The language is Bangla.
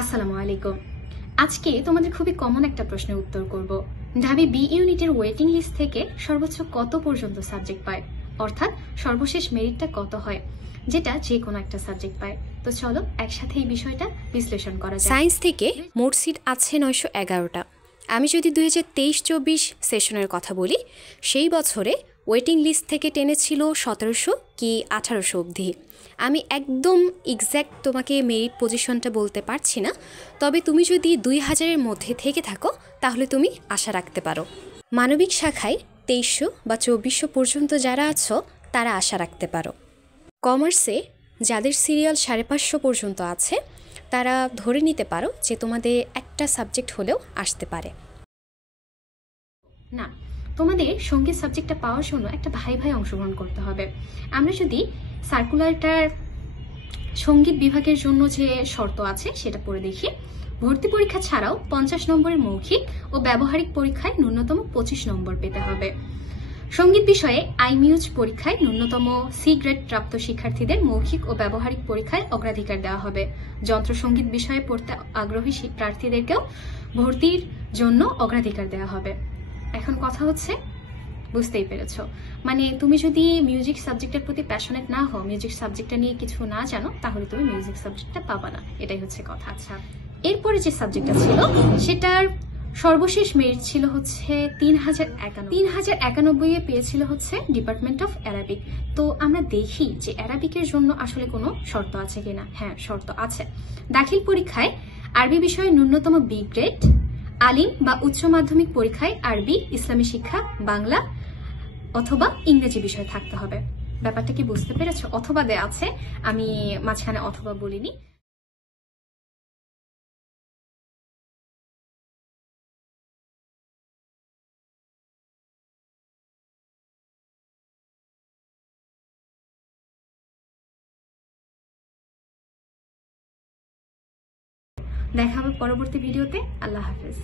আসসালামু আলাইকুম। আজকে তোমাদের খুবই কমন একটা প্রশ্নের উত্তর করব। ঢাবি বি ইউনিটের ওয়েটিং লিস্ট থেকে সর্বোচ্চ কত পর্যন্ত সাবজেক্ট পায়, অর্থাৎ সর্বশেষ মেরিটটা কত হয়, যেটা যে কোনো একটা সাবজেক্ট পায়। তো চলো একসাথে এই বিষয়টা বিশ্লেষণ করা যায়। সায়েন্স থেকে মোট সিট আছে 911টা। আমি যদি 2023-24 সেশনের কথা বলি, সেই বছরে ওয়েটিং লিস্ট থেকে টেনেছিল 1700 কি 1800 অবধি। আমি একদম এক্স্যাক্ট তোমাকে মেরিট পজিশনটা বলতে পারছি না, তবে তুমি যদি 2000-এর মধ্যে থেকে থাকো তাহলে তুমি আশা রাখতে পারো। মানবিক শাখায় 2300 বা 2400 পর্যন্ত যারা আছো তারা আশা রাখতে পারো। কমার্সে যাদের সিরিয়াল 550 পর্যন্ত আছে তারা ধরে নিতে পারো যে তোমাদের একটা সাবজেক্ট হলেও আসতে পারে। না, তোমাদের সঙ্গীত সাবজেক্টটা পাওয়ার জন্য একটা ভাই ভাই অংশগ্রহণ করতে হবে। আমরা যদি সার্কুলারটার সঙ্গীত বিভাগের জন্য যে শর্ত আছে সেটা পড়ে দেখি। ভর্তি পরীক্ষা ছাড়াও 50 নম্বরের মৌখিক ও ব্যবহারিক পরীক্ষায় ন্যূনতম 25 নম্বর পেতে হবে। সঙ্গীত বিষয়ে আইমিউজ পরীক্ষায় ন্যূনতম সি গ্রেড প্রাপ্ত শিক্ষার্থীদের মৌখিক ও ব্যবহারিক পরীক্ষায় অগ্রাধিকার দেওয়া হবে। যন্ত্র সঙ্গীত বিষয়ে পড়তে আগ্রহী প্রার্থীদেরকেও ভর্তির জন্য অগ্রাধিকার দেওয়া হবে। এখন কথা হচ্ছে, বুঝতেই পেরেছো, মানে তুমি যদি মিউজিক সাবজেক্টের প্রতি প্যাশনেট না হও, মিউজিক সাবজেক্টটা নিয়ে কিছু না জানো, তাহলে তুমি মিউজিক সাবজেক্টটা পাবা না, এটাই হচ্ছে কথা। আচ্ছা, এরপরে যে সাবজেক্টটা ছিল সেটার সর্বশেষ মেরিট ছিল হচ্ছে 3091 পেয়েছিল হচ্ছে ডিপার্টমেন্ট অফ অ্যারাবিক। তো আমরা দেখি যে অ্যারাবিকের জন্য আসলে কোনো শর্ত আছে কিনা। হ্যাঁ, শর্ত আছে। দাখিল পরীক্ষায় আরবি বিষয়ে ন্যূনতম বি গ্রেড, আলিম বা উচ্চ মাধ্যমিক পরীক্ষায় আরবি, ইসলামী শিক্ষা, বাংলা অথবা ইংরেজি বিষয় থাকতে হবে। ব্যাপারটা কি বুঝতে পেরেছো? অথবা দেয়া আছে, আমি মাঝখানে অথবা বলিনি। দেখা হবে পরবর্তী ভিডিওতে। আল্লাহ হাফেজ।